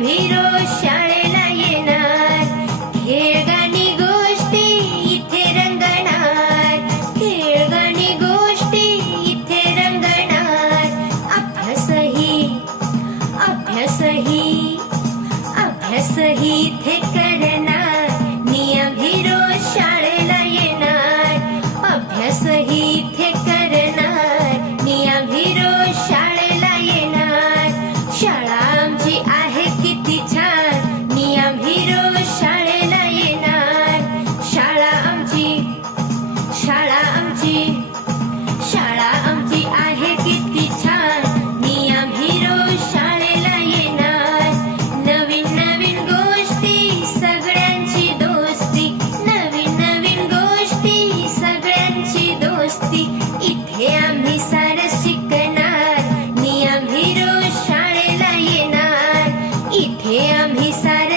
little he said